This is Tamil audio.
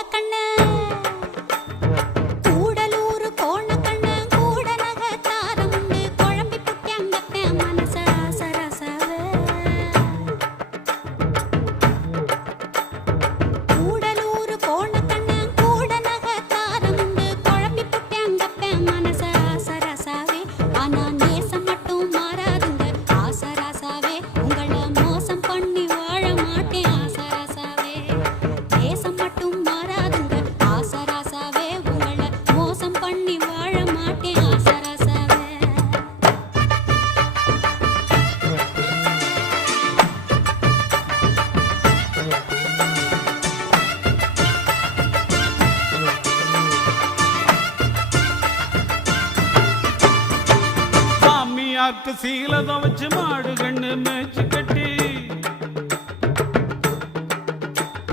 கோணக்கண்ணு கூடலூர் கோணக்கண்ணு கூட நகத்தாரமுண்டு குழம்பி புட்டியங்கத்த மனச சரசவே கூடலூர் கோணக்கண்ணு கூட நகத்தாரமுண்டு குழம்பி புட்டியங்கத்த மனச சரசவே ஆனா நேசம் மட்டும் மாறாதுங்க ஆசராசாவே உங்களை மோசம் பண்ணி வாழ மாட்டேன் ஆசராசாவே நேசம் மட்டும் மாறாதுங்க ஆசராசாவே உங்களை மோசம் பண்ணி வாழ மாட்டேன் ஆசராசாவே சாமியாக்கு சீலத வச்சு மாடு கண்ணு மேய்ச்சி